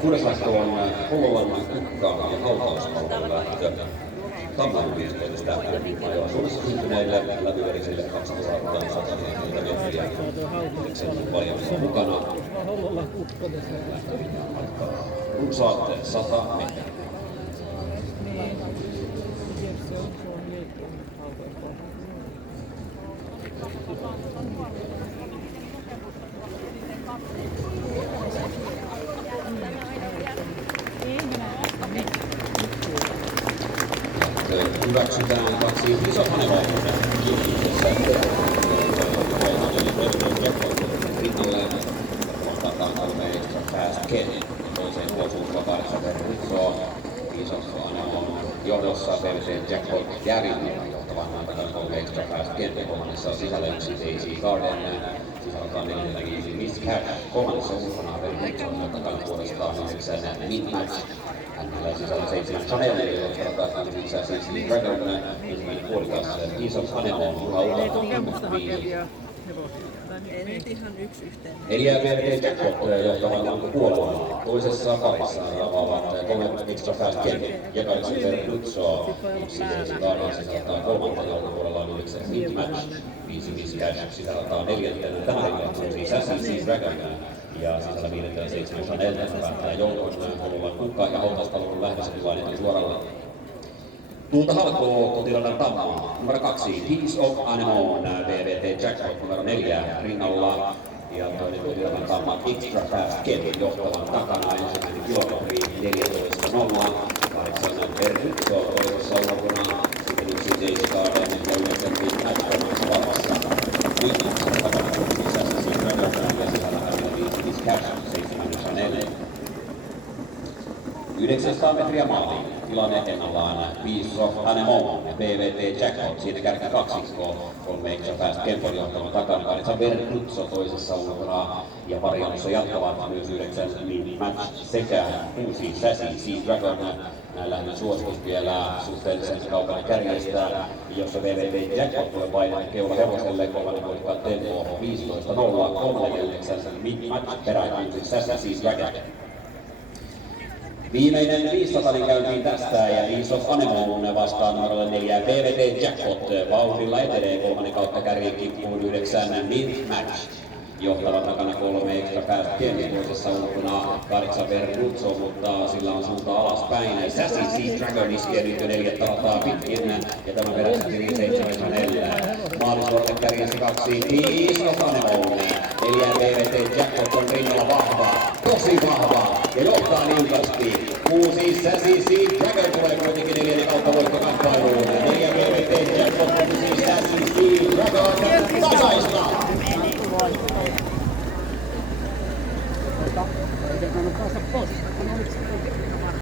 Kuudeslähtö on Hollolan Kukka ja hautauspalvelun lähtö. Tamman 15 tähtiä Suomessa syntyneille läpiverisille 2140 metriä. 9 valjassa mukana. Runsaat 100 metriä. Hyväksytään kaksi isopanevaihtoa kiinnityksessä. Rinnalle otetaan 3 extra fast Ken. Toiseen puolustusva 8 Verritsoa. Isopanevaihtoa on johdossa PVC Jackpot Järin johtavan antakaan 3 extra fast Ken. Kolmannessa sisällä yksi AC Garden. Sisältään 45 Miss Cash. Kolmannessa ulkona Verritsoon takana puolestaan 9 Midmatch. Hänellä sisällä 7 Chanel, jotka ratkaistaan lisää siis Dragon, ensimmäinen puolikas Isos Anemon, Juha Ulla, 5. Neljä PVT Jackpot johtavan alkupuolella. Toisessa parissa avaavat 3 extra fast Ken ja 8 Verritsoa. Yksi Garden sisältää kolmantena alkupuolella on 9 Midmatch. 5 Miss Cash sisältää neljäntenä. Tämä on siis Assassin's Dragon. Ja sisällä 5.7 Chanel päättää joukon Hollolan Kukka ja hautauspalvelun lähdössä tilainen suoralla. Tuulta halkoo kotirannan Tamma. Numero 2 Piece of Anemon PVT Jackpot numero 4 rinnalla. Ja toinen kotirannan Tamma Extra Fast Ken johtavan takana ensimmäinen kilometri 14.0. 8 Verritso toisessa ulkona. Sitten yksi AC Garden ja 9 Midmatch kolmannessa vahvassa. Nyt takana sisässä siinä ja sisällä 7 Chanel. 900 metriä maaliin. Tilanne ennallaan Piece of Anemon, PVT Jackpot, siinä kärkää kaksikko. 3 extra fast Kempon johtavan takana. 8 Verritso toisessa ulkona. Ja pari alussa jatkavat myös 9 Midmatch sekä 6 Sassy Dragon. Näillä on suositus vielä suhteellisen kaukana kärjestä, jossa PVT Jackpot tulee painaa keula hevoselle. Kolmannen puolikkaan tempo 15.0. 39 Midmatch perääntyy Sassy Dragon. Viimeinen 500 käyntiin tästä ja Isos Anemon vastaan numerolle 4 PVT Jackpot. Vauhdilla etenee kolmannen kautta kärjekippuun 9 Midmatch. Johtavan takana 3 extra fast Ken toisessa ulkona 8 Verritso, mutta sillä on suunta alaspäin. Sassy Dragon iskee nyt jo 4 rataa pitkin ja tämän perässä 7 Chanel. Maalisuorte kärjessä 2 Piece of Anemon. 4 PVT Jackpot on rinnalla vahva, tosi vahva ja johtaa niukasti. 6 Sassy Dragon tulee kuitenkin 4 kautta voittokamppailuun. 4 PVT Jackpot, 6 Sassy Dragon tasaista. Ei kannata päästä pois.